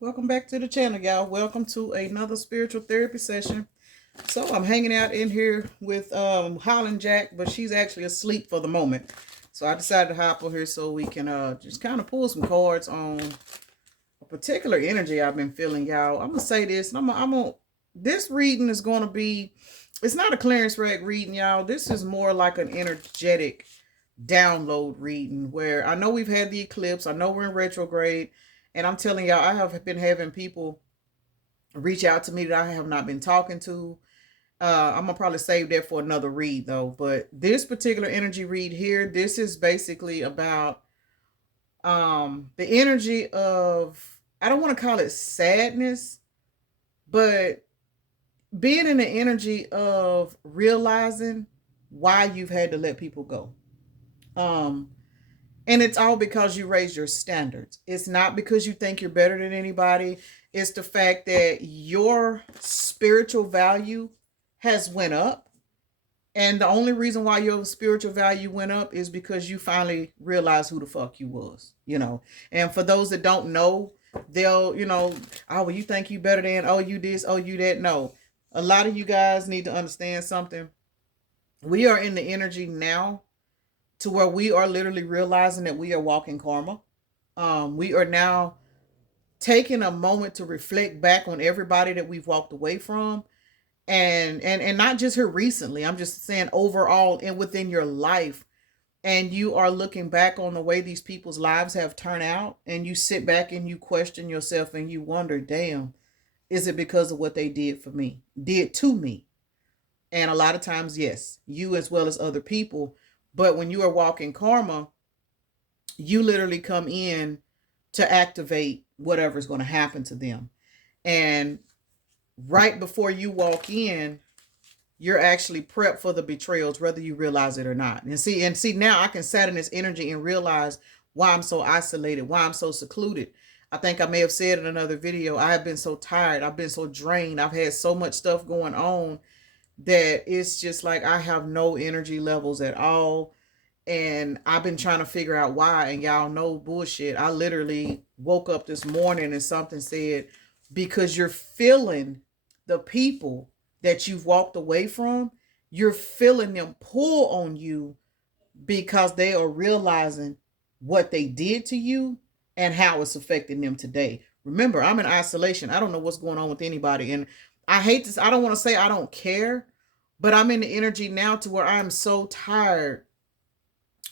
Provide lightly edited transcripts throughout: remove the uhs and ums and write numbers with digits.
Welcome back to the channel, y'all. Welcome to another spiritual therapy session. So I'm hanging out in here with Holland Jack, but she's actually asleep for the moment. So I decided to hop on here so we can just kind of pull some cards on a particular energy I've been feeling, y'all. I'm gonna say this, and I'm gonna this reading is gonna be. It's not a clearance rag reading, y'all. This is more like an energetic download reading where I know we've had the eclipse. I know we're in retrograde. And I'm telling y'all, I have been having people reach out to me that I have not been talking to. I'm gonna probably save that for another read though. But this particular energy read here, this is basically about the energy of, I don't want to call it sadness, but being in the energy of realizing why you've had to let people go. Um And it's all because you raised your standards. It's not because you think you're better than anybody. It's the fact that your spiritual value has went up. And the only reason why your spiritual value went up is because you finally realized who the fuck you was. And for those that don't know, they'll, oh, well, you think you better than, oh, you this, oh, you that. No. A lot of you guys need to understand something. We are in the energy now to where we are literally realizing that we are walking karma. We are now taking a moment to reflect back on everybody that we've walked away from, and not just here recently. I'm just saying overall and within your life. And you are looking back on the way these people's lives have turned out, and you sit back and you question yourself and you wonder, damn, is it because of what they did for me, did to me? And a lot of times, yes, you as well as other people. But when you are walking karma, you literally come in to activate whatever's going to happen to them. And right before you walk in, you're actually prepped for the betrayals, whether you realize it or not. And see, now I can sat in this energy and realize why I'm so isolated, why I'm so secluded. I think I may have said in another video, I have been so tired, I've been so drained, I've had so much stuff going on that it's just like I have no energy levels at all. And I've been trying to figure out why. And y'all know bullshit. I literally woke up this morning and something said, because you're feeling the people that you've walked away from, you're feeling them pull on you because they are realizing what they did to you and how it's affecting them today. Remember, I'm in isolation. I don't know what's going on with anybody. And I hate this. I don't want to say I don't care, but I'm in the energy now to where I'm so tired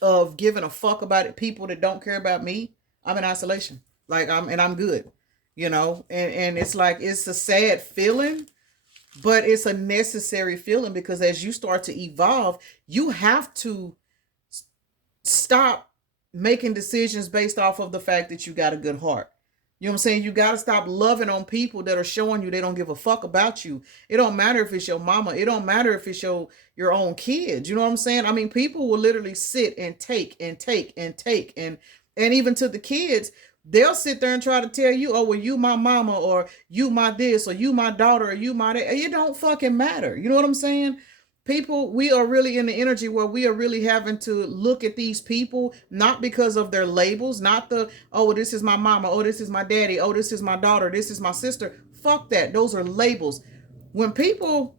of giving a fuck about it, people that don't care about me. I'm in isolation. Like I'm good. And it's like it's a sad feeling, but it's a necessary feeling because as you start to evolve, you have to stop making decisions based off of the fact that you got a good heart. You know what I'm saying? You got to stop loving on people that are showing you they don't give a fuck about you. It don't matter if it's your mama. It don't matter if it's your own kids. You know what I'm saying? I mean, people will literally sit and take and take and take and even to the kids, they'll sit there and try to tell you, oh, well, you my mama or you my this or you my daughter or you my that. It don't fucking matter. You know what I'm saying? People, we are really in the energy where we are really having to look at these people not because of their labels, not the, oh, this is my mama, oh, this is my daddy, oh, this is my daughter, this is my sister. Fuck that. Those are labels. When people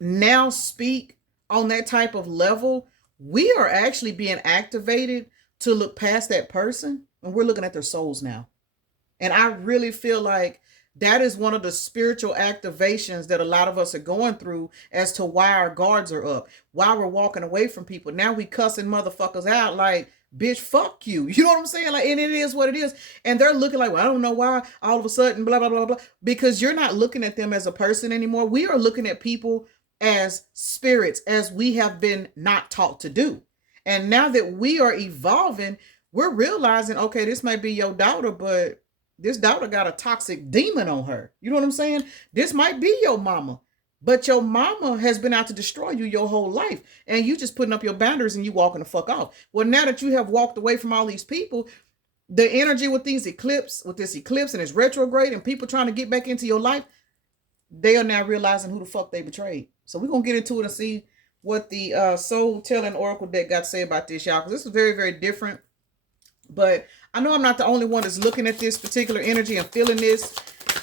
now speak on that type of level, we are actually being activated to look past that person, and we're looking at their souls now. And I really feel like that is one of the spiritual activations that a lot of us are going through as to why our guards are up, why we're walking away from people. Now we cussing motherfuckers out like, bitch, fuck you. You know what I'm saying? Like, and it is what it is. And they're looking like, well, I don't know why all of a sudden, blah, blah, blah, blah. Because you're not looking at them as a person anymore. We are looking at people as spirits, as we have been not taught to do. And now that we are evolving, we're realizing, okay, this might be your daughter, but this daughter got a toxic demon on her. You know what I'm saying? This might be your mama, but your mama has been out to destroy you your whole life. And you just putting up your boundaries and you walking the fuck off. Well, now that you have walked away from all these people, the energy with this eclipse and it's retrograde and people trying to get back into your life, they are now realizing who the fuck they betrayed. So we're going to get into it and see what the soul telling oracle deck got to say about this, y'all. Because this is very, very different But I know I'm not the only one that's looking at this particular energy and feeling this.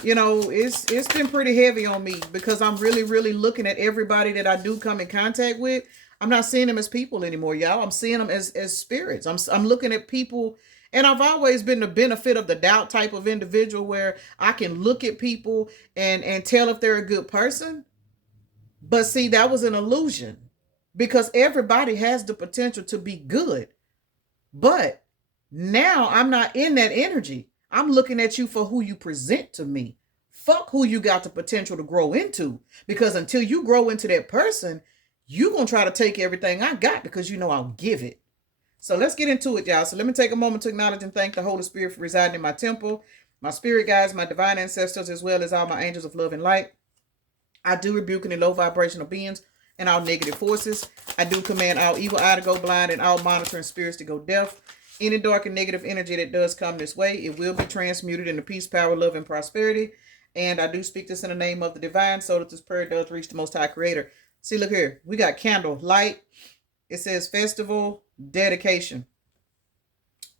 It's been pretty heavy on me because I'm really, really looking at everybody that I do come in contact with. I'm not seeing them as people anymore, y'all. I'm seeing them as spirits. I'm looking at people, and I've always been the benefit of the doubt type of individual where I can look at people and tell if they're a good person. But see, that was an illusion because everybody has the potential to be good. But now I'm not in that energy. I'm looking at you for who you present to me. Fuck who you got the potential to grow into. Because until you grow into that person, you going to try to take everything I got because you know I'll give it. So let's get into it, y'all. So let me take a moment to acknowledge and thank the Holy Spirit for residing in my temple, my spirit guides, my divine ancestors, as well as all my angels of love and light. I do rebuke any low vibrational beings and all negative forces. I do command all evil eye to go blind and all monitoring spirits to go deaf. Any dark and negative energy that does come this way, it will be transmuted into peace, power, love, and prosperity. And I do speak this in the name of the divine so that this prayer does reach the Most High Creator. See, look here. We got candle, light. It says festival, dedication.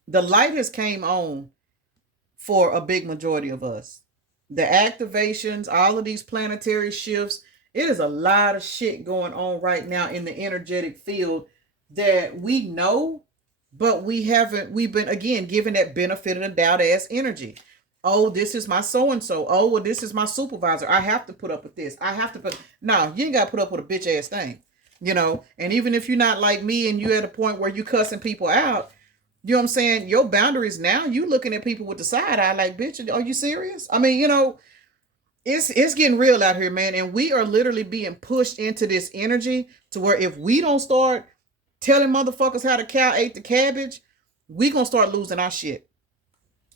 The light has came on for a big majority of us. The activations, all of these planetary shifts, it is a lot of shit going on right now in the energetic field that we know, but we've been, again, given that benefit of the doubt ass energy. Oh, this is my so-and-so. Oh, well, this is my supervisor. I have to put up with this. I have to put, no, you ain't got to put up with a bitch ass thing, and even if you're not like me and you at a point where you cussing people out, you know what I'm saying? Your boundaries now, you looking at people with the side eye like, bitch, are you serious? I mean, it's getting real out here, man. And we are literally being pushed into this energy to where if we don't start telling motherfuckers how the cow ate the cabbage, we gonna start losing our shit.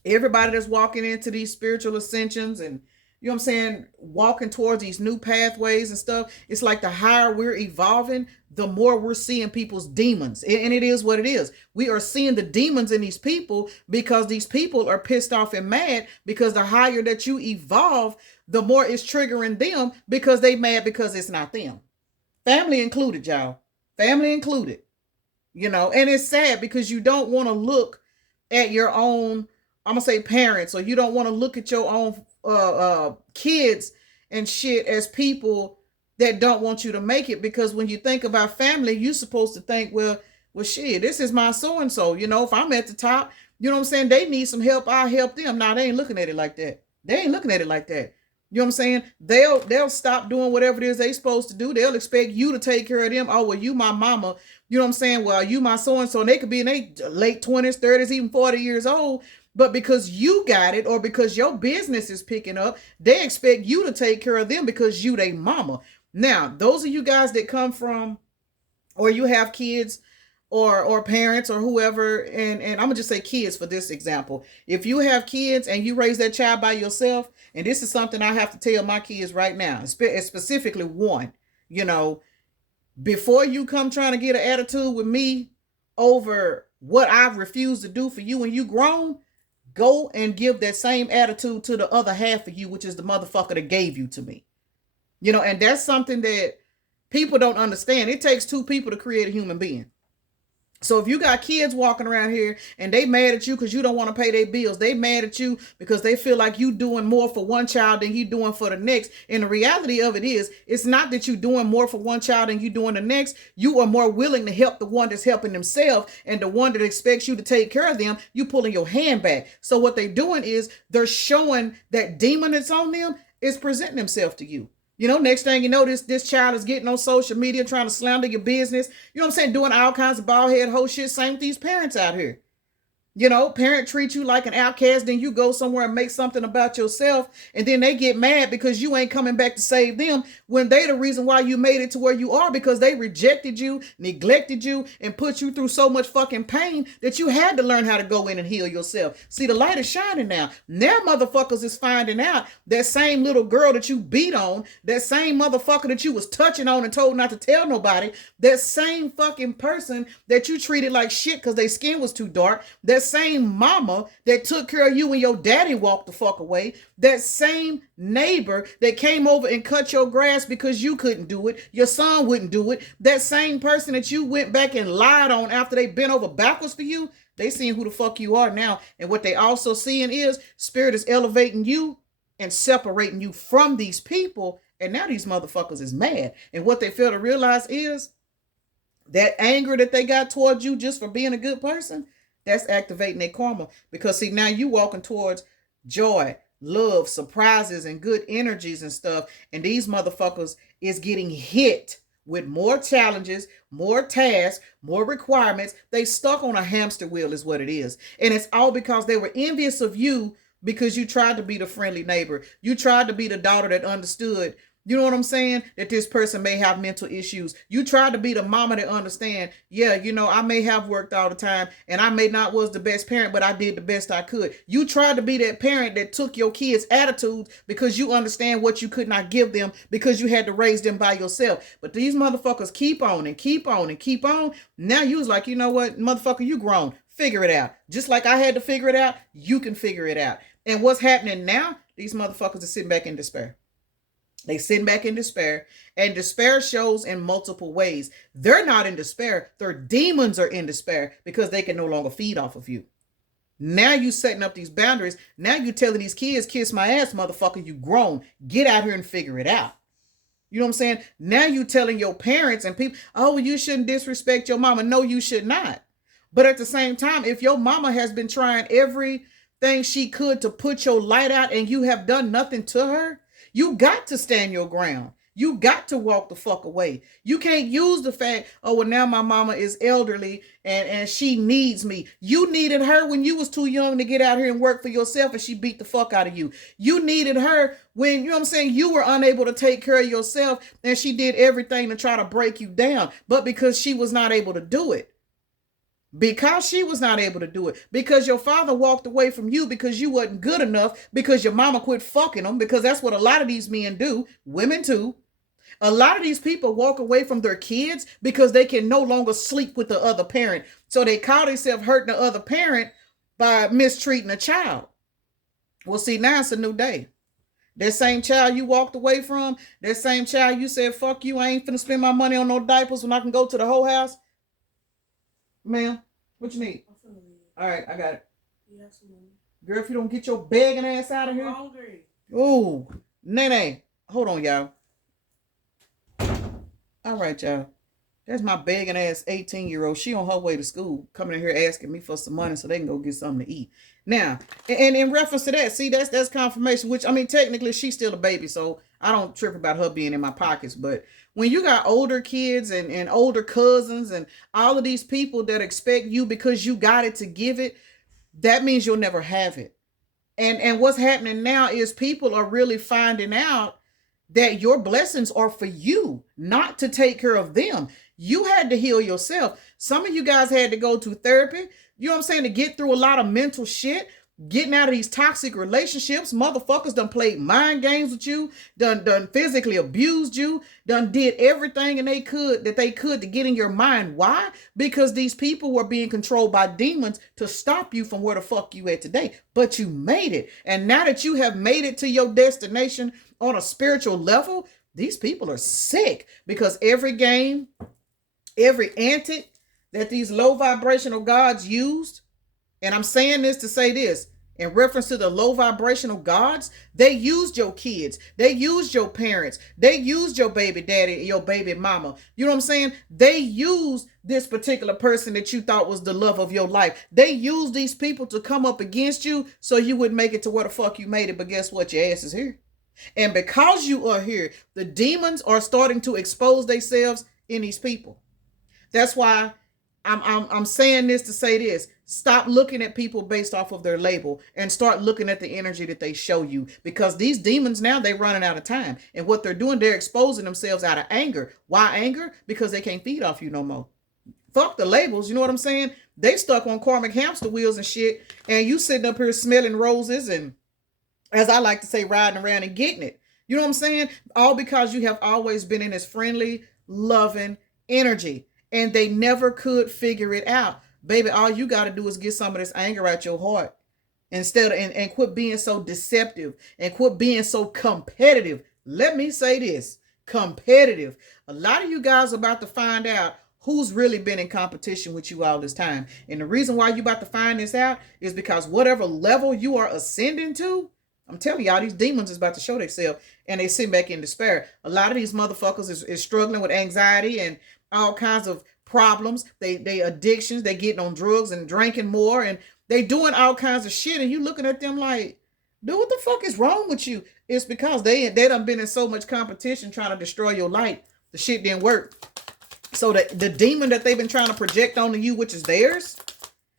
Everybody that's walking into these spiritual ascensions and, you know what I'm saying, walking towards these new pathways and stuff, it's like the higher we're evolving, the more we're seeing people's demons. And it is what it is. We are seeing the demons in these people because these people are pissed off and mad because the higher that you evolve, the more it's triggering them because they mad because it's not them. Family included, y'all. Family included. And it's sad because you don't want to look at your own, I'm going to say parents, or you don't want to look at your own kids and shit as people that don't want you to make it, because when you think about family, you're supposed to think, well, shit, this is my so-and-so. If I'm at the top, you know what I'm saying, they need some help, I'll help them. Now, they ain't looking at it like that. They ain't looking at it like that. You know what I'm saying? They'll stop doing whatever it is they supposed to do. They'll expect you to take care of them. Oh, well, you my mama. You know what I'm saying? Well, you my so-and-so. And they could be in their late 20s, 30s, even 40 years old. But because you got it, or because your business is picking up, they expect you to take care of them because you they mama. Now, those of you guys that come from, or you have kids or parents or whoever, and I'm gonna just say kids for this example. If you have kids and you raise that child by yourself, and this is something I have to tell my kids right now, specifically one, before you come trying to get an attitude with me over what I've refused to do for you when you grown, go and give that same attitude to the other half of you, which is the motherfucker that gave you to me. And that's something that people don't understand. It takes two people to create a human being. So if you got kids walking around here and they mad at you because you don't want to pay their bills, they mad at you because they feel like you doing more for one child than you doing for the next. And the reality of it is, it's not that you doing more for one child than you doing the next. You are more willing to help the one that's helping themselves, and the one that expects you to take care of them, you pulling your hand back. So what they doing is they're showing that demon that's on them is presenting themselves to you. Next thing you know, this child is getting on social media trying to slander your business. You know what I'm saying? Doing all kinds of bald head whole shit. Same with these parents out here. Parent treat you like an outcast, then you go somewhere and make something about yourself, and then they get mad because you ain't coming back to save them when they the reason why you made it to where you are, because they rejected you, neglected you, and put you through so much fucking pain that you had to learn how to go in and heal yourself. See, the light is shining now. Now motherfuckers is finding out that same little girl that you beat on, that same motherfucker that you was touching on and told not to tell nobody, that same fucking person that you treated like shit because their skin was too dark, that same mama that took care of you when your daddy walked the fuck away, that same neighbor that came over and cut your grass because you couldn't do it, your son wouldn't do it, that same person that you went back and lied on after they bent over backwards for you, They seeing who the fuck you are now. And what they also seeing is spirit is elevating you and separating you from these people. And now these motherfuckers is mad. And what they fail to realize is that anger that they got towards you just for being a good person, that's activating their karma. Because see, now you walking towards joy, love, surprises, and good energies and stuff. And these motherfuckers is getting hit with more challenges, more tasks, more requirements. They stuck on a hamster wheel is what it is. And it's all because they were envious of you because you tried to be the friendly neighbor. You tried to be the daughter that understood. You know what I'm saying? That this person may have mental issues. You tried to be the mama that understand, yeah, you know, I may have worked all the time and I may not was the best parent, but I did the best I could. You tried to be that parent that took your kids' attitudes because you understand what you could not give them because you had to raise them by yourself. But these motherfuckers keep on and keep on and keep on. Now you was like, you know what, motherfucker, you grown. Figure it out. Just like I had to figure it out, you can figure it out. And what's happening now? These motherfuckers are sitting back in despair. They sit back in despair, and despair shows in multiple ways. They're not in despair. Their demons are in despair because they can no longer feed off of you. Now you setting up these boundaries. Now you telling these kids, kiss my ass, motherfucker, you grown. Get out here and figure it out. You know what I'm saying? Now you telling your parents and people, oh, you shouldn't disrespect your mama. No, you should not. But at the same time, if your mama has been trying everything she could to put your light out and you have done nothing to her, you got to stand your ground. You got to walk the fuck away. You can't use the fact, oh, well, now my mama is elderly and she needs me. You needed her when you was too young to get out here and work for yourself and she beat the fuck out of you. You needed her when, you know what I'm saying, you were unable to take care of yourself and she did everything to try to break you down. But because she was not able to do it. Because she was not able to do it. Because your father walked away from you because you wasn't good enough. Because your mama quit fucking them. Because that's what a lot of these men do. Women too. A lot of these people walk away from their kids because they can no longer sleep with the other parent. So they call themselves hurting the other parent by mistreating a child. Well, see, now it's a new day. That same child you walked away from, that same child you said, fuck you, I ain't finna spend my money on no diapers when I can go to the whole house. Ma'am, what you need? All right, I got it. Yes, ma'am. Girl, if you don't get your begging ass out of here. I'm hungry. Ooh, Nene. Hold on, y'all. All right, y'all. That's my begging ass 18-year-old. She on her way to school, coming in here asking me for some money so they can go get something to eat. Now, and in reference to that, see, that's confirmation, which, I mean, technically, she's still a baby, so I don't trip about her being in my pockets. But when you got older kids and older cousins and all of these people that expect you because you got it to give it, that means you'll never have it. And what's happening now is people are really finding out that your blessings are for you, not to take care of them. You had to heal yourself. Some of you guys had to go to therapy, you know what I'm saying, to get through a lot of mental shit, getting out of these toxic relationships. Motherfuckers done played mind games with you, done physically abused you, done did everything they could to get in your mind. Why? Because these people were being controlled by demons to stop you from where the fuck you at today. But you made it. And now that you have made it to your destination on a spiritual level, these people are sick because every game, every antic that these low vibrational gods used, and I'm saying this to say this, in reference to the low vibrational gods, they used your kids. They used your parents. They used your baby daddy, your baby mama. You know what I'm saying? They used this particular person that you thought was the love of your life. They used these people to come up against you so you wouldn't make it to where the fuck you made it. But guess what? Your ass is here. And because you are here, the demons are starting to expose themselves in these people. That's why I'm saying this to say this. Stop looking at people based off of their label and start looking at the energy that they show you. Because these demons now, they're running out of time. And what they're doing, they're exposing themselves out of anger. Why anger? Because they can't feed off you no more. Fuck the labels, you know what I'm saying? They stuck on karmic hamster wheels and shit. And you sitting up here smelling roses and, as I like to say, riding around and getting it. You know what I'm saying? All because you have always been in this friendly, loving energy. And they never could figure it out. Baby, all you got to do is get some of this anger out your heart. Instead of, and quit being so deceptive. And quit being so competitive. Let me say this. Competitive. A lot of you guys are about to find out who's really been in competition with you all this time. And the reason why you about to find this out is because whatever level you are ascending to, I'm telling y'all, these demons is about to show themselves, and they sit back in despair. A lot of these motherfuckers is struggling with anxiety and all kinds of problems. They addictions. They getting on drugs and drinking more, and they doing all kinds of shit. And you looking at them like, dude, what the fuck is wrong with you? It's because they done been in so much competition trying to destroy your light. The shit didn't work. So the demon that they've been trying to project onto you, which is theirs,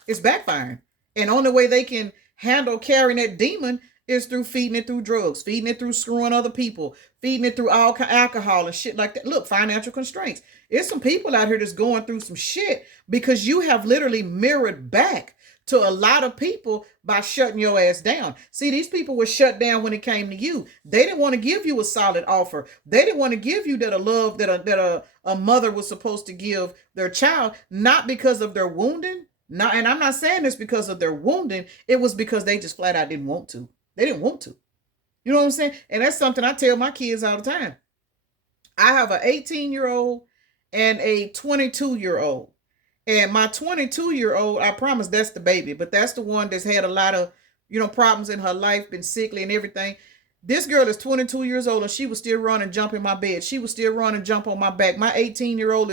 is backfiring. And only way they can handle carrying that demon is through feeding it through drugs, feeding it through screwing other people, feeding it through alcohol and shit like that. Look, financial constraints. There's some people out here that's going through some shit because you have literally mirrored back to a lot of people by shutting your ass down. See, these people were shut down when it came to you. They didn't want to give you a solid offer. They didn't want to give you that a love that a mother was supposed to give their child, not because of their wounding. Not, and I'm not saying this because of their wounding. It was because they just flat out didn't want to. They didn't want to. You know what I'm saying? And that's something I tell my kids all the time. I have an 18-year-old and a 22-year-old. And my 22-year-old, I promise that's the baby, but that's the one that's had a lot of, problems in her life, been sickly and everything. This girl is 22 years old and she was still run and jump in my bed. She was still run and jump on my back. My 18-year-old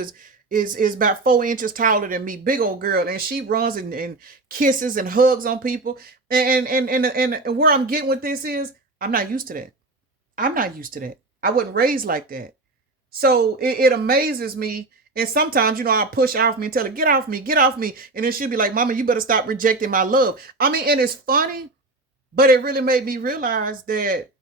is about 4 inches taller than me, big old girl, and she runs and kisses and hugs on people. And where I'm getting with this is, I'm not used to that. I'm not used to that. I wasn't raised like that. So it amazes me. And sometimes, I push off me and tell her, get off me, get off me. And then she'll be like, Mama, you better stop rejecting my love. I mean, and it's funny, but it really made me realize that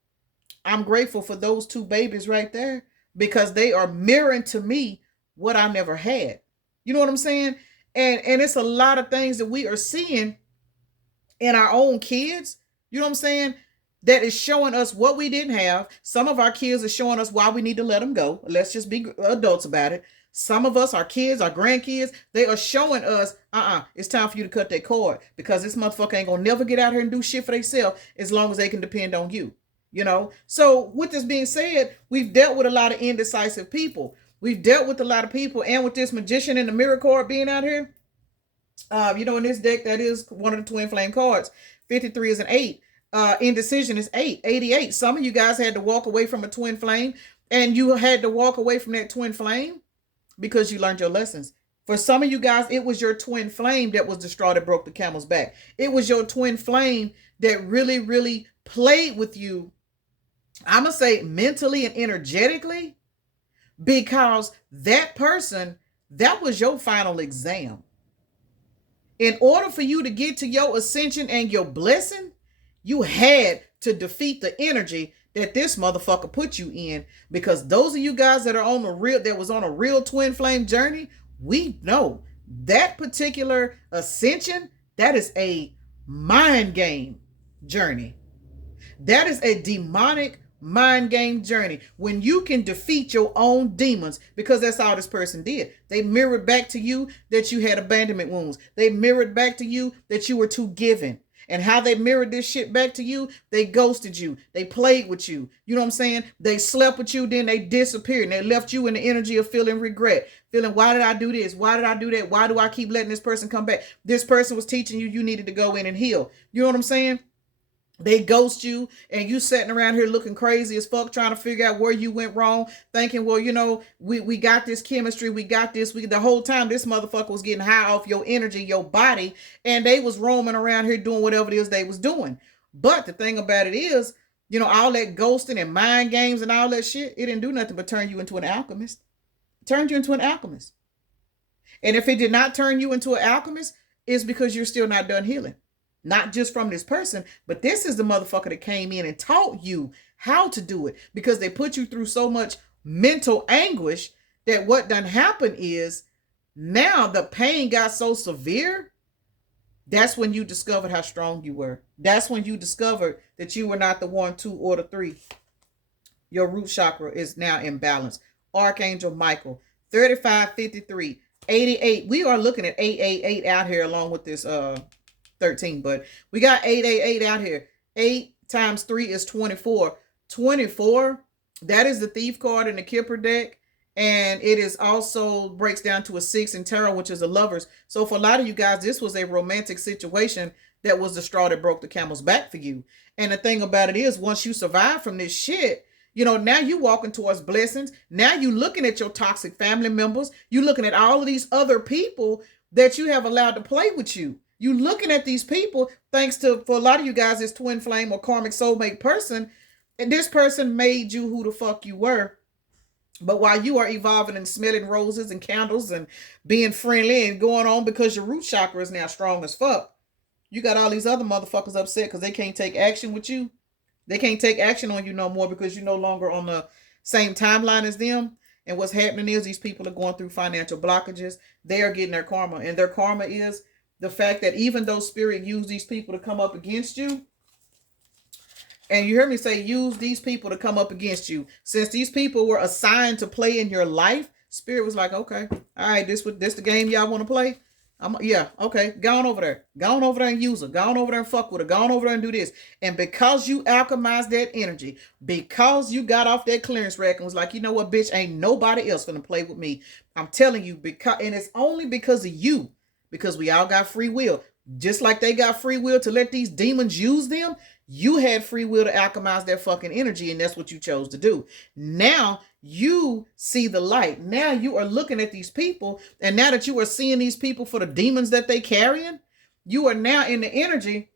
I'm grateful for those two babies right there because they are mirroring to me what I never had. You know what I'm saying? And it's a lot of things that we are seeing in our own kids. You know what I'm saying? That is showing us what we didn't have. Some of our kids are showing us why we need to let them go. Let's just be adults about it. Some of us, our kids, our grandkids, they are showing us, it's time for you to cut that cord because this motherfucker ain't gonna never get out here and do shit for themselves as long as they can depend on you. So with this being said, we've dealt with a lot of indecisive people. We've dealt with a lot of people, and with this magician and the mirror card being out here, in this deck, that is one of the twin flame cards. 53 is an 8. Indecision is 8. 88. Some of you guys had to walk away from a twin flame, and you had to walk away from that twin flame because you learned your lessons. For some of you guys, it was your twin flame that was the straw that broke the camel's back. It was your twin flame that really, really played with you, I'm going to say mentally and energetically, because that person, that was your final exam. In order for you to get to your ascension and your blessing, you had to defeat the energy that this motherfucker put you in. Because those of you guys that was on a real twin flame journey, we know that particular ascension, that is a mind game journey. That is a demonic mind game journey. When you can defeat your own demons, because that's all this person did. They mirrored back to you that you had abandonment wounds. They mirrored back to you that you were too giving. And how they mirrored this shit back to you, they ghosted you. They played with you. You know what I'm saying? They slept with you, then they disappeared. And they left you in the energy of feeling regret. Feeling, why did I do this? Why did I do that? Why do I keep letting this person come back? This person was teaching you needed to go in and heal. You know what I'm saying? They ghost you, and you sitting around here looking crazy as fuck, trying to figure out where you went wrong, thinking, well, we got this chemistry, we got this. The whole time this motherfucker was getting high off your energy, your body, and they was roaming around here doing whatever it is they was doing. But the thing about it is, all that ghosting and mind games and all that shit, it didn't do nothing but turn you into an alchemist. It turned you into an alchemist. And if it did not turn you into an alchemist, it's because you're still not done healing. Not just from this person, but this is the motherfucker that came in and taught you how to do it, because they put you through so much mental anguish that what done happened is now the pain got so severe. That's when you discovered how strong you were. That's when you discovered that you were not the 1, 2, or the 3. Your root chakra is now in balance. Archangel Michael, 35, 53, 88. We are looking at 888 out here along with this 13, but we got 888 out here. 8 times 3 is 24. 24, that is the thief card in the Kipper deck. And it is also breaks down to a 6 in tarot, which is a lovers. So for a lot of you guys, this was a romantic situation that was the straw that broke the camel's back for you. And the thing about it is, once you survive from this shit, now you walking towards blessings. Now you looking at your toxic family members. You looking at all of these other people that you have allowed to play with you. You looking at these people, thanks to, for a lot of you guys, this twin flame or karmic soulmate person, and this person made you who the fuck you were. But while you are evolving and smelling roses and candles and being friendly and going on because your root chakra is now strong as fuck, you got all these other motherfuckers upset because they can't take action with you. They can't take action on you no more because you're no longer on the same timeline as them. And what's happening is these people are going through financial blockages. They are getting their karma. And their karma is the fact that even though spirit used these people to come up against you, and you hear me say use these people to come up against you, since these people were assigned to play in your life, spirit was like, okay, all right, this the game y'all want to play? Yeah, okay, go on over there. Go on over there and use her. Go on over there and fuck with her. Go on over there and do this. And because you alchemized that energy, because you got off that clearance rack and was like, you know what, bitch, ain't nobody else gonna play with me. I'm telling you, and it's only because of you, because we all got free will. Just like they got free will to let these demons use them, you had free will to alchemize their fucking energy, and that's what you chose to do. Now you see the light. Now you are looking at these people, and now that you are seeing these people for the demons that they carrying, you are now in the energy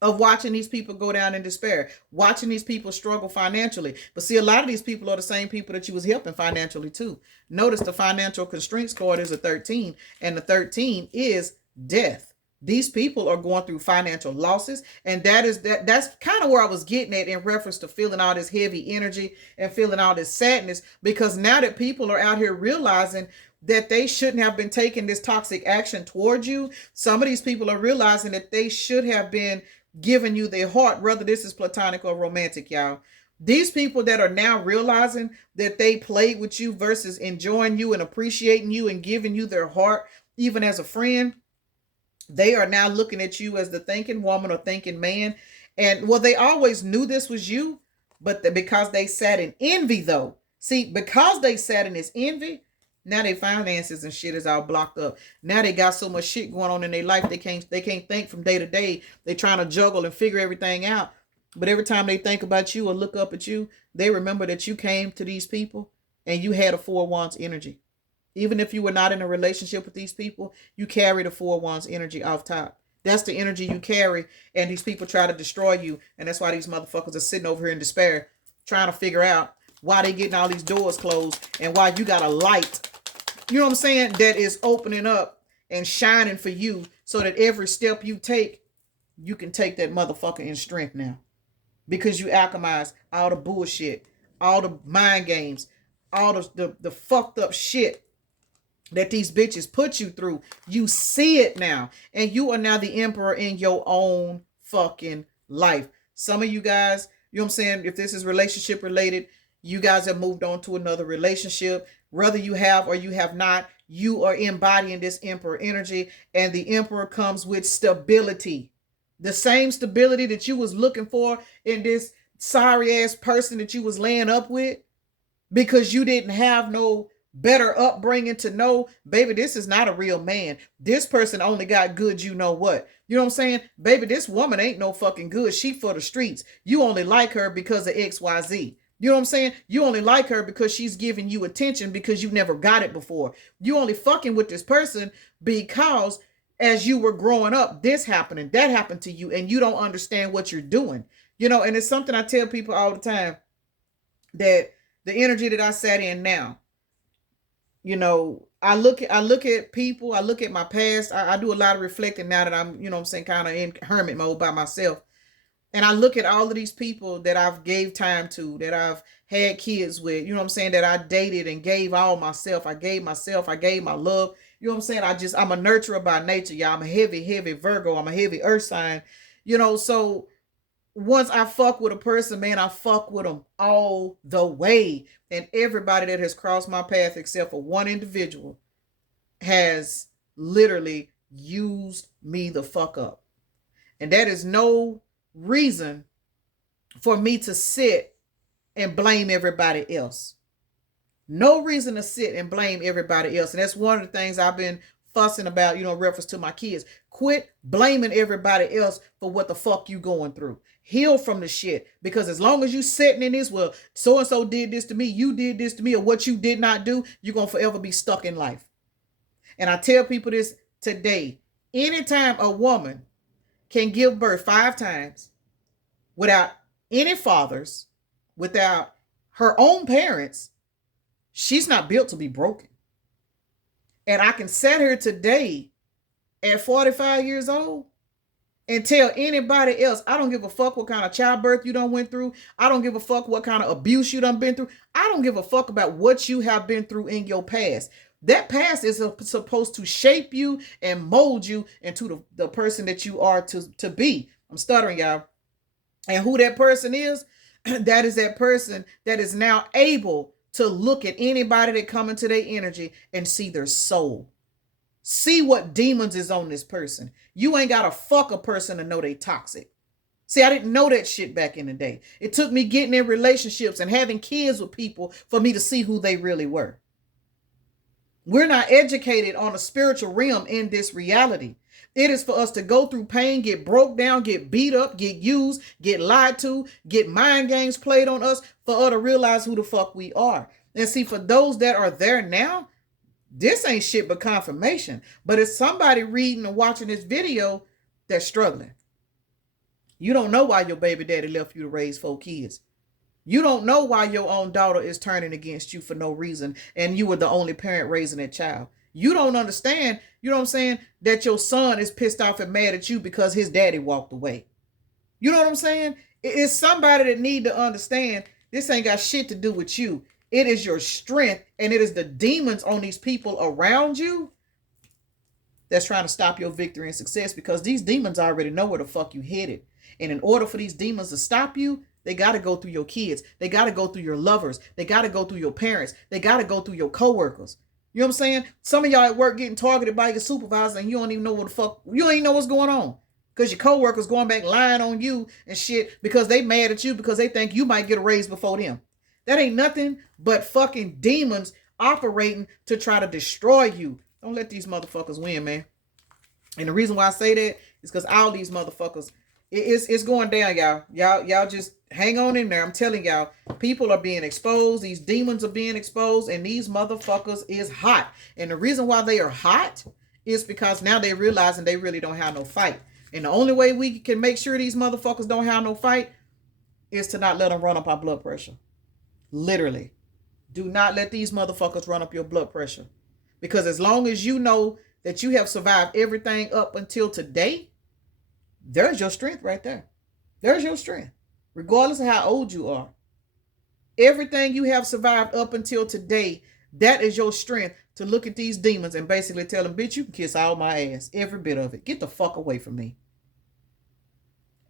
of watching these people go down in despair, watching these people struggle financially. But see, a lot of these people are the same people that you was helping financially too. Notice the financial constraints card is a 13, and the 13 is death. These people are going through financial losses, and that's kind of where I was getting at in reference to feeling all this heavy energy and feeling all this sadness, because now that people are out here realizing that they shouldn't have been taking this toxic action towards you, some of these people are realizing that they should have been giving you their heart, whether this is platonic or romantic, y'all. These people that are now realizing that they played with you versus enjoying you and appreciating you and giving you their heart, even as a friend, they are now looking at you as the thinking woman or thinking man. And well, they always knew this was you, but because they sat in envy though. See, because they sat in this envy, now their finances and shit is all blocked up. Now they got so much shit going on in their life, they can't think from day to day. They trying to juggle and figure everything out. But every time they think about you or look up at you, they remember that you came to these people and you had a 4 wands energy. Even if you were not in a relationship with these people, you carry the 4 wands energy off top. That's the energy you carry, and these people try to destroy you. And that's why these motherfuckers are sitting over here in despair, trying to figure out why they getting all these doors closed and why you got a light, you know what I'm saying, that is opening up and shining for you, so that every step you take, you can take that motherfucker in strength now. Because you alchemize all the bullshit, all the mind games, all the fucked up shit that these bitches put you through. You see it now. And you are now the emperor in your own fucking life. Some of you guys, you know what I'm saying, if this is relationship related, you guys have moved on to another relationship. Whether you have or you have not, you are embodying this emperor energy. And the emperor comes with stability. The same stability that you was looking for in this sorry ass person that you was laying up with, because you didn't have no better upbringing to know, baby, this is not a real man. This person only got good, you know what. You know what I'm saying? Baby, this woman ain't no fucking good. She for the streets. You only like her because of XYZ. You know what I'm saying? You only like her because she's giving you attention because you never got it before. You only fucking with this person because as you were growing up, this happened and that happened to you, and you don't understand what you're doing. And it's something I tell people all the time, that the energy that I sat in now, I look at people, I look at my past. I do a lot of reflecting now that I'm, what I'm saying, kind of in hermit mode by myself. And I look at all of these people that I've gave time to, that I've had kids with, what I'm saying, that I dated and gave all myself. I gave my love. You know what I'm saying? I'm a nurturer by nature, y'all. I'm a heavy, heavy Virgo. I'm a heavy earth sign. So once I fuck with a person, man, I fuck with them all the way. And everybody that has crossed my path, except for one individual, has literally used me the fuck up. And that is no reason for me to sit and blame everybody else. No reason to sit and blame everybody else. And that's one of the things I've been fussing about, reference to my kids. Quit blaming everybody else for what the fuck you going through. Heal from the shit. Because as long as you sitting in this, well, so-and-so did this to me, you did this to me, or what you did not do, you're going to forever be stuck in life. And I tell people this today. Anytime a woman can give birth 5 times without any fathers, without her own parents, she's not built to be broken. And I can sit here today at 45 years old and tell anybody else, I don't give a fuck what kind of childbirth you done went through. I don't give a fuck what kind of abuse you done been through. I don't give a fuck about what you have been through in your past. That past is supposed to shape you and mold you into the person that you are to be. I'm stuttering, y'all. And who that person is, that is that person that is now able to look at anybody that come into their energy and see their soul. See what demons is on this person. You ain't got to fuck a person to know they toxic. See, I didn't know that shit back in the day. It took me getting in relationships and having kids with people for me to see who they really were. We're not educated on a spiritual realm in this reality. It is for us to go through pain, get broke down, get beat up, get used, get lied to, get mind games played on us for us to realize who the fuck we are. And see, for those that are there now, this ain't shit but confirmation. But it's somebody reading and watching this video that's struggling. You don't know why your baby daddy left you to raise 4 kids. You don't know why your own daughter is turning against you for no reason and you were the only parent raising that child. You don't understand, you know what I'm saying, that your son is pissed off and mad at you because his daddy walked away. You know what I'm saying? It's somebody that need to understand this ain't got shit to do with you. It is your strength and it is the demons on these people around you that's trying to stop your victory and success, because these demons already know where the fuck you headed. And in order for these demons to stop you, they got to go through your kids. They got to go through your lovers. They got to go through your parents. They got to go through your coworkers. You know what I'm saying? Some of y'all at work getting targeted by your supervisor and you don't even know what the fuck, you don't even know what's going on. Because your coworkers going back lying on you and shit because they mad at you because they think you might get a raise before them. That ain't nothing but fucking demons operating to try to destroy you. Don't let these motherfuckers win, man. And the reason why I say that is because all these motherfuckers, it's going down, y'all. Y'all just hang on in there. I'm telling y'all, people are being exposed. These demons are being exposed, and these motherfuckers is hot. And the reason why they are hot is because now they're realizing they really don't have no fight. And the only way we can make sure these motherfuckers don't have no fight is to not let them run up our blood pressure. Literally. Do not let these motherfuckers run up your blood pressure. Because as long as you know that you have survived everything up until today, there's your strength right there. There's your strength. Regardless of how old you are. Everything you have survived up until today, that is your strength to look at these demons and basically tell them, bitch, you can kiss all my ass. Every bit of it. Get the fuck away from me.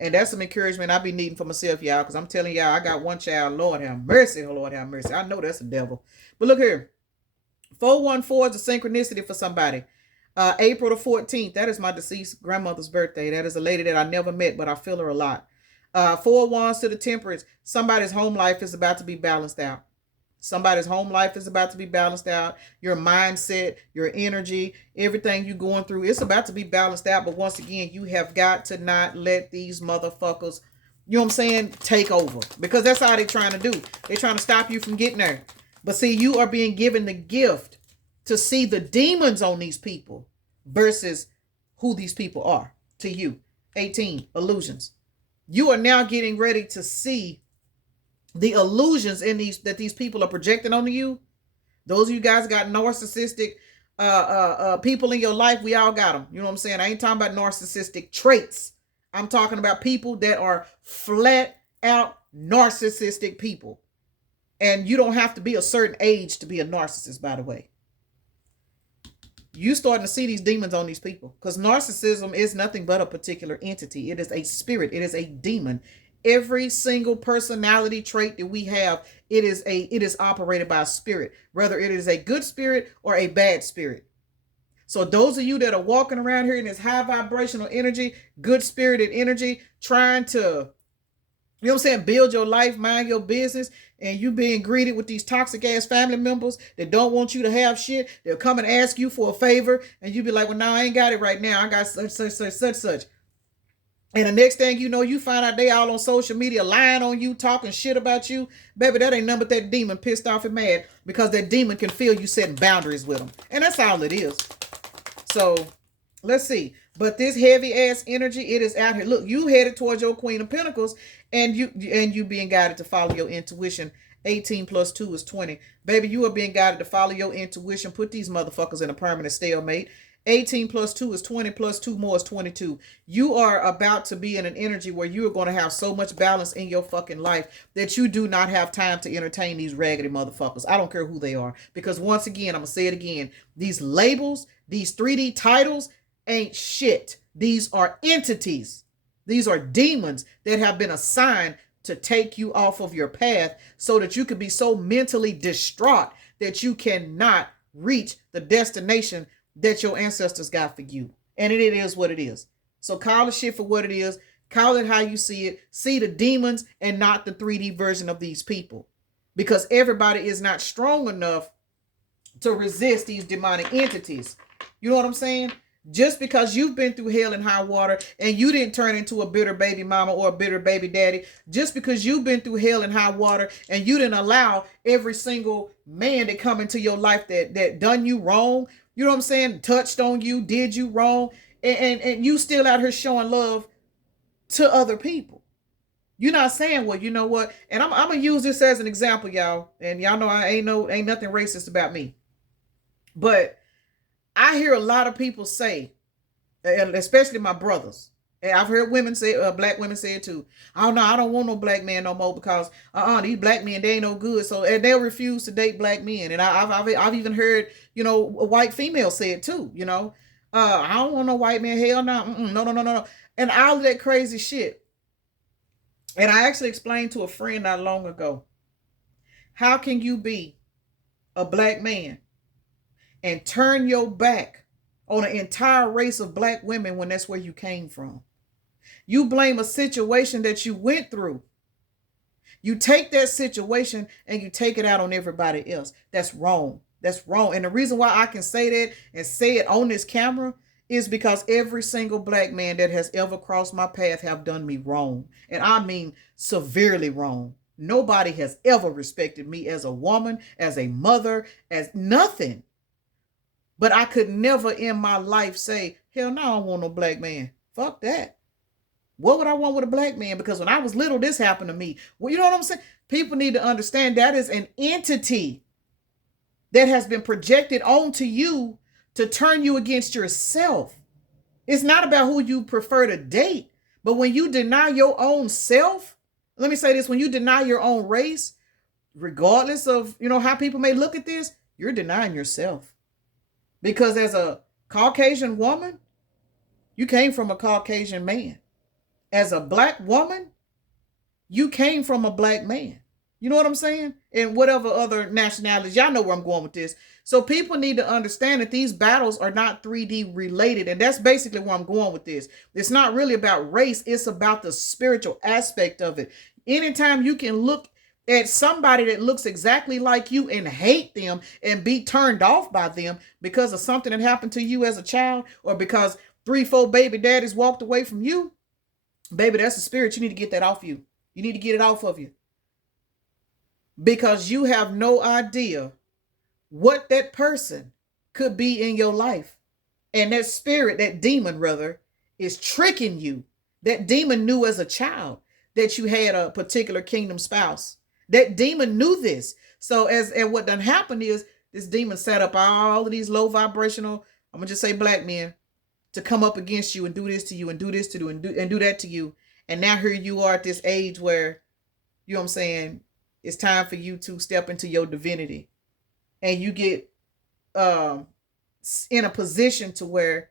And that's some encouragement I be needing for myself, y'all. Because I'm telling y'all, I got one child. Lord have mercy. Oh, Lord have mercy. I know that's a devil. But look here. 414 is a synchronicity for somebody. April the 14th. That is my deceased grandmother's birthday. That is a lady that I never met, but I feel her a lot. 4 wands to the temperance. Somebody's home life is about to be balanced out. Somebody's home life is about to be balanced out. Your mindset, your energy, everything you going through, it's about to be balanced out. But once again, you have got to not let these motherfuckers, you know what I'm saying, take over. Because that's all they're trying to do. They're trying to stop you from getting there. But see, you are being given the gift to see the demons on these people versus who these people are to you. 18, illusions. You are now getting ready to see the illusions in that these people are projecting onto you. Those of you guys got narcissistic people in your life, we all got them. You know what I'm saying? I ain't talking about narcissistic traits. I'm talking about people that are flat out narcissistic people. And you don't have to be a certain age to be a narcissist, by the way. You starting to see these demons on these people, because narcissism is nothing but a particular entity. It is a spirit. It is a demon. Every single personality trait that we have, it is operated by a spirit, whether it is a good spirit or a bad spirit. So those of you that are walking around here in this high vibrational energy, good spirited energy, trying to You know what I'm saying? Build your life, mind your business, and you being greeted with these toxic ass family members that don't want you to have shit. They'll come and ask you for a favor, and you be like, well, no, I ain't got it right now. I got such. And the next thing you know, you find out they all on social media lying on you, talking shit about you. Baby, that ain't nothing but that demon pissed off and mad because that demon can feel you setting boundaries with them. And that's all it is. So let's see. But this heavy ass energy, it is out here. Look, you headed towards your Queen of Pentacles, and you being guided to follow your intuition. 18 plus 2 is 20. Baby, you are being guided to follow your intuition. Put these motherfuckers in a permanent stalemate. 18 plus 2 is 20, plus 2 more is 22. You are about to be in an energy where you are going to have so much balance in your fucking life that you do not have time to entertain these raggedy motherfuckers. I don't care who they are. Because once again, I'm going to say it again. These labels, these 3D titles ain't shit. These are entities. These are demons that have been assigned to take you off of your path so that you can be so mentally distraught that you cannot reach the destination that your ancestors got for you. And it is what it is. So call the shit for what it is. Call it how you see it. See the demons and not the 3D version of these people. Because everybody is not strong enough to resist these demonic entities. You know what I'm saying? Just because you've been through hell and high water and you didn't turn into a bitter baby mama or a bitter baby daddy, just because you've been through hell and high water and you didn't allow every single man to come into your life that done you wrong, you know what I'm saying, touched on you, did you wrong, and you still out here showing love to other people. You're not saying, well, you know what, and I'm gonna use this as an example, y'all, and y'all know ain't nothing racist about me, but I hear a lot of people say, and especially my brothers, and I've heard women say, black women say it too. Oh no, I don't want no black man no more because these black men, they ain't no good. So and they'll refuse to date black men. And I've even heard, you know, a white female say it too. You know, I don't want no white man. Hell no, no, and all of that crazy shit. And I actually explained to a friend not long ago, how can you be a black man and turn your back on an entire race of black women when that's where you came from? You blame a situation that you went through. You take that situation and you take it out on everybody else. That's wrong. That's wrong. And the reason why I can say that and say it on this camera is because every single black man that has ever crossed my path have done me wrong. And I mean severely wrong. Nobody has ever respected me as a woman, as a mother, as nothing. But I could never in my life say, hell no, I don't want no black man. Fuck that. What would I want with a black man? Because when I was little, this happened to me. Well, you know what I'm saying? People need to understand that is an entity that has been projected onto you to turn you against yourself. It's not about who you prefer to date. But when you deny your own self, let me say this, when you deny your own race, regardless of, you know, how people may look at this, you're denying yourself. Because as a Caucasian woman, you came from a Caucasian man. As a black woman, you came from a black man. You know what I'm saying? And whatever other nationalities, y'all know where I'm going with this. So people need to understand that these battles are not 3D related. And that's basically where I'm going with this. It's not really about race. It's about the spiritual aspect of it. Anytime you can look at somebody that looks exactly like you and hate them and be turned off by them because of something that happened to you as a child, or because 3-4 baby daddies walked away from you, baby, that's the spirit. You need to get that off you. You need to get it off of you. Because you have no idea what that person could be in your life. And that spirit, that demon rather, is tricking you. That demon knew as a child that you had a particular kingdom spouse. That demon knew this. So and what done happened is this demon set up all of these low vibrational, I'm going to just say black men, to come up against you and do this to you and do this to you and do that to you. And now here you are at this age where, you know what I'm saying, it's time for you to step into your divinity. And you get in a position to where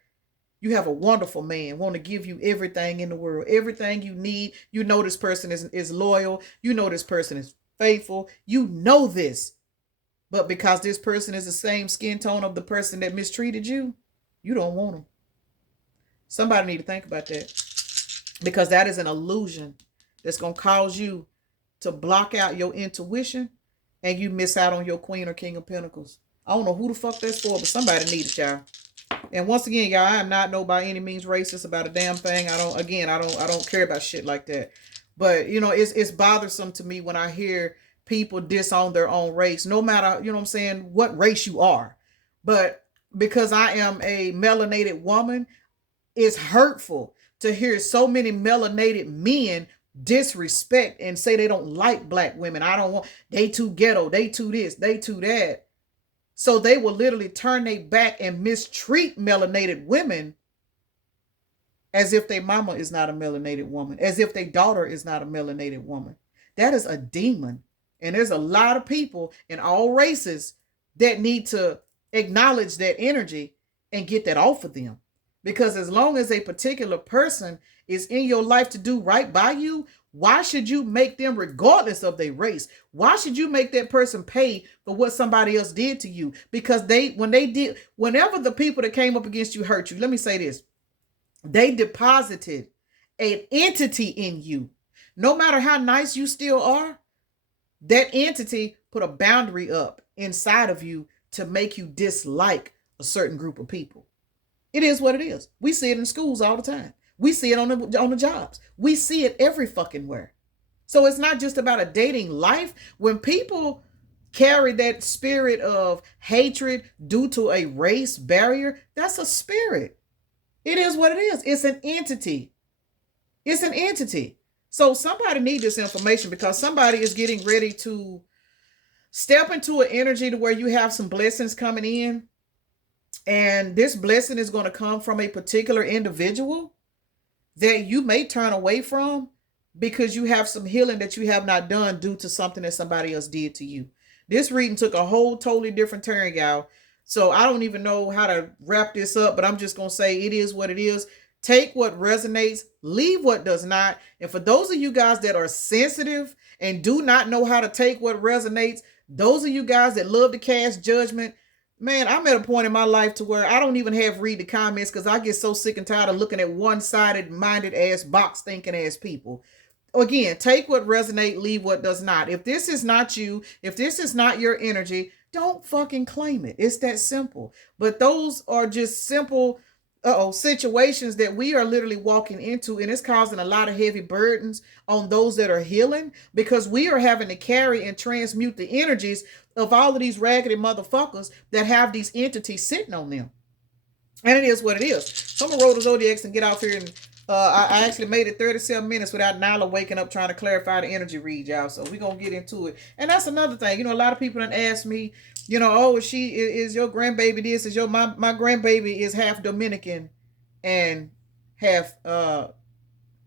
you have a wonderful man, want to give you everything in the world, everything you need. You know this person is loyal. You know this person is faithful. You know this. But because this person is the same skin tone of the person that mistreated you, you don't want them. Somebody need to think about that, because that is an illusion. that's going to cause you to block out your intuition and you miss out on your Queen or King of Pentacles. I don't know who the fuck that's for, but somebody needs it, y'all. And once again, y'all, I am not no by any means racist about a damn thing. I don't care about shit like that. But, you know, it's bothersome to me when I hear people disown their own race, no matter, you know what I'm saying, what race you are. But because I am a melanated woman, it's hurtful to hear so many melanated men disrespect and say they don't like black women. I don't want, they too ghetto, they too this, they too that. So they will literally turn their back and mistreat melanated women as if their mama is not a melanated woman, as if their daughter is not a melanated woman. That is a demon. And there's a lot of people in all races that need to acknowledge that energy and get that off of them. Because as long as a particular person is in your life to do right by you, why should you make them, regardless of their race? Why should you make that person pay for what somebody else did to you? Because whenever the people that came up against you hurt you, let me say this, they deposited an entity in you. No matter how nice you still are, that entity put a boundary up inside of you to make you dislike a certain group of people. It is what it is. We see it in schools all the time. We see it on the jobs. We see it every fucking where. So it's not just about a dating life. When people carry that spirit of hatred due to a race barrier, that's a spirit. It is what it is. It's an entity. It's an entity. So somebody needs this information because somebody is getting ready to step into an energy to where you have some blessings coming in. And this blessing is going to come from a particular individual that you may turn away from because you have some healing that you have not done due to something that somebody else did to you. This reading took a whole totally different turn, y'all. So I don't even know how to wrap this up, but I'm just going to say it is what it is. Take what resonates, leave what does not. And for those of you guys that are sensitive and do not know how to take what resonates, those of you guys that love to cast judgment, man, I'm at a point in my life to where I don't even have read the comments because I get so sick and tired of looking at one-sided, minded ass, box thinking ass people. Again, take what resonates, leave what does not. If this is not you, if this is not your energy, don't fucking claim it. It's that simple. But those are just simple situations that we are literally walking into, and it's causing a lot of heavy burdens on those that are healing because we are having to carry and transmute the energies of all of these raggedy motherfuckers that have these entities sitting on them. And it is what it is. So I'm gonna roll the Zodiacs and get off here. And I actually made it 37 minutes without Nyla waking up trying to clarify the energy read, y'all. So we're gonna get into it. And that's another thing. You know, a lot of people done asked me, you know, oh, is your grandbaby this? Is my grandbaby is half Dominican and half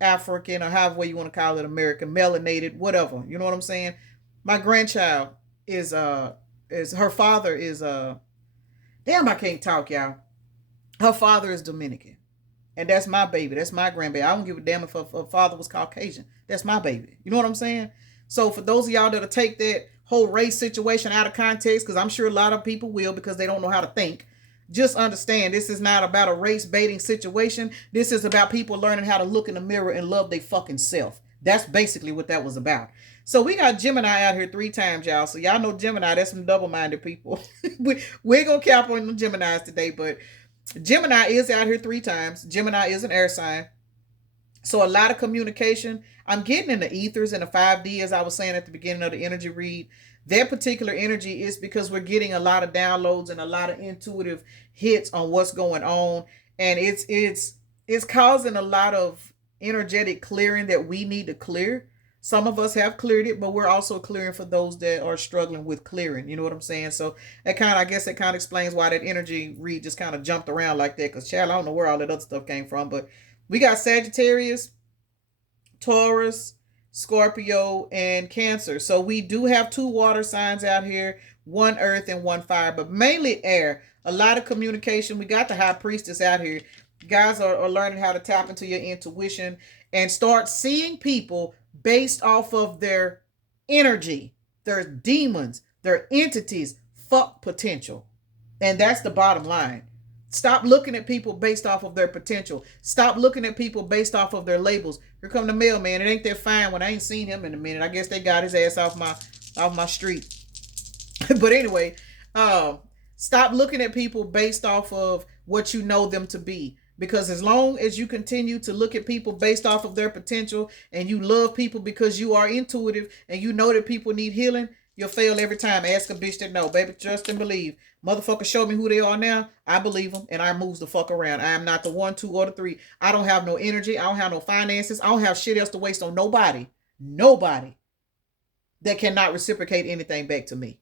African, or however you want to call it, American, melanated, whatever. You know what I'm saying? My grandchild is her father is damn, I can't talk, y'all. Her father is Dominican. And that's my baby. That's my grandbaby. I don't give a damn if her father was Caucasian. That's my baby. You know what I'm saying? So for those of y'all that'll take that whole race situation out of context, because I'm sure a lot of people will because they don't know how to think, just understand this is not about a race baiting situation. This is about people learning how to look in the mirror and love their fucking self. That's basically what that was about. So we got Gemini out here 3 times, y'all. So y'all know Gemini, that's some double-minded people. we ain't gonna cap on the Geminis today, but Gemini is out here 3 times. Gemini is an air sign. So a lot of communication. I'm getting in the ethers and the 5D, as I was saying at the beginning of the energy read. That particular energy is because we're getting a lot of downloads and a lot of intuitive hits on what's going on. And it's causing a lot of energetic clearing that we need to clear. Some of us have cleared it, but we're also clearing for those that are struggling with clearing. You know what I'm saying? So I guess that kind of explains why that energy read just kind of jumped around like that. Because, child, I don't know where all that other stuff came from. But we got Sagittarius, Taurus, Scorpio, and Cancer. So we do have 2 water signs out here, 1 earth and 1 fire, but mainly air. A lot of communication. We got the High Priestess out here. Guys are learning how to tap into your intuition and start seeing people based off of their energy, their demons, their entities, fuck potential. And that's the bottom line. Stop looking at people based off of their potential. Stop looking at people based off of their labels. Here come the mailman. It ain't that fine when I ain't seen him in a minute. I guess they got his ass off my street. But anyway, stop looking at people based off of what you know them to be. Because as long as you continue to look at people based off of their potential and you love people because you are intuitive and you know that people need healing, you'll fail every time. Ask a bitch that know. Baby, trust and believe. Motherfucker show me who they are now. I believe them and I moves the fuck around. I am not the 1, 2, or the 3. I don't have no energy. I don't have no finances. I don't have shit else to waste on nobody. Nobody that cannot reciprocate anything back to me.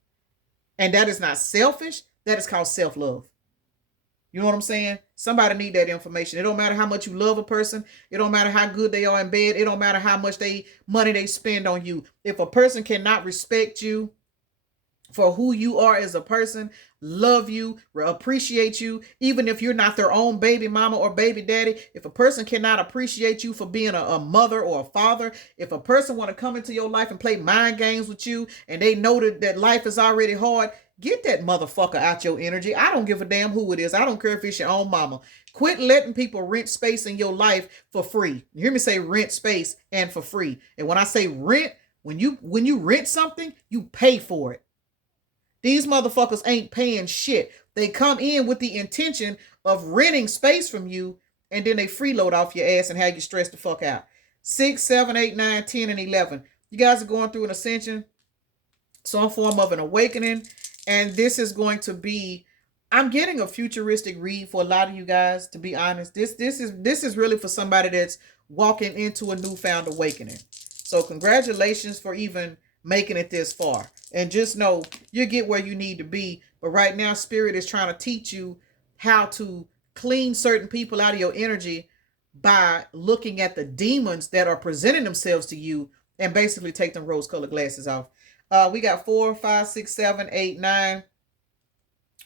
And that is not selfish. That is called self-love. You know what I'm saying? Somebody need that information. It don't matter how much you love a person. It don't matter how good they are in bed. It don't matter how much money they spend on you. If a person cannot respect you for who you are as a person, love you, appreciate you, even if you're not their own baby mama or baby daddy, if a person cannot appreciate you for being a mother or a father, if a person want to come into your life and play mind games with you and they know that life is already hard, get that motherfucker out your energy. I don't give a damn who it is. I don't care if it's your own mama. Quit letting people rent space in your life for free. You hear me say rent space and for free. And when I say rent, when you rent something, you pay for it. These motherfuckers ain't paying shit. They come in with the intention of renting space from you, and then they freeload off your ass and have you stressed the fuck out. 6, 7, 8, 9, 10, and 11. You guys are going through an ascension, some form of an awakening. And this is going to be, I'm getting a futuristic read for a lot of you guys, to be honest. This is really for somebody that's walking into a newfound awakening. So congratulations for even making it this far. And just know you get where you need to be. But right now, Spirit is trying to teach you how to clean certain people out of your energy by looking at the demons that are presenting themselves to you and basically take them rose-colored glasses off. We got 4, 5, 6, 7, 8, 9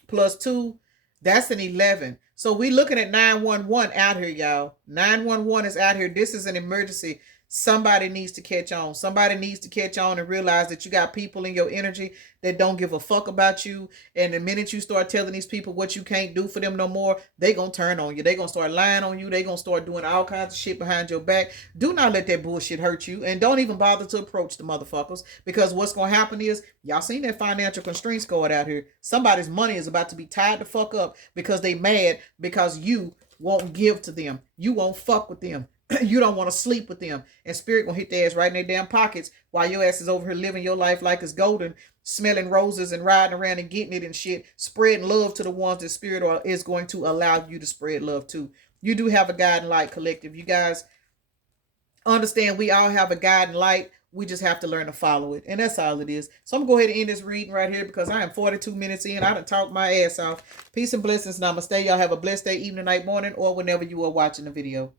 plus 2. That's an 11. So we looking at 911 out here, y'all. 911 is out here. This is an emergency. Somebody needs to catch on. Somebody needs to catch on and realize that you got people in your energy that don't give a fuck about you. And the minute you start telling these people what you can't do for them no more, they gonna turn on you. They gonna start lying on you. They gonna start doing all kinds of shit behind your back. Do not let that bullshit hurt you. And don't even bother to approach the motherfuckers. Because what's gonna happen is, y'all seen that financial constraints going out here. Somebody's money is about to be tied the fuck up because they mad because you won't give to them. You won't fuck with them. You don't want to sleep with them. And Spirit gonna hit their ass right in their damn pockets while your ass is over here living your life like it's golden, smelling roses and riding around and getting it and shit, spreading love to the ones that Spirit is going to allow you to spread love to. You do have a guiding light collective. You guys understand we all have a guiding light. We just have to learn to follow it. And that's all it is. So I'm going to go ahead and end this reading right here because I am 42 minutes in. I done talked my ass off. Peace and blessings. Namaste. Y'all have a blessed day, evening, night, morning, or whenever you are watching the video.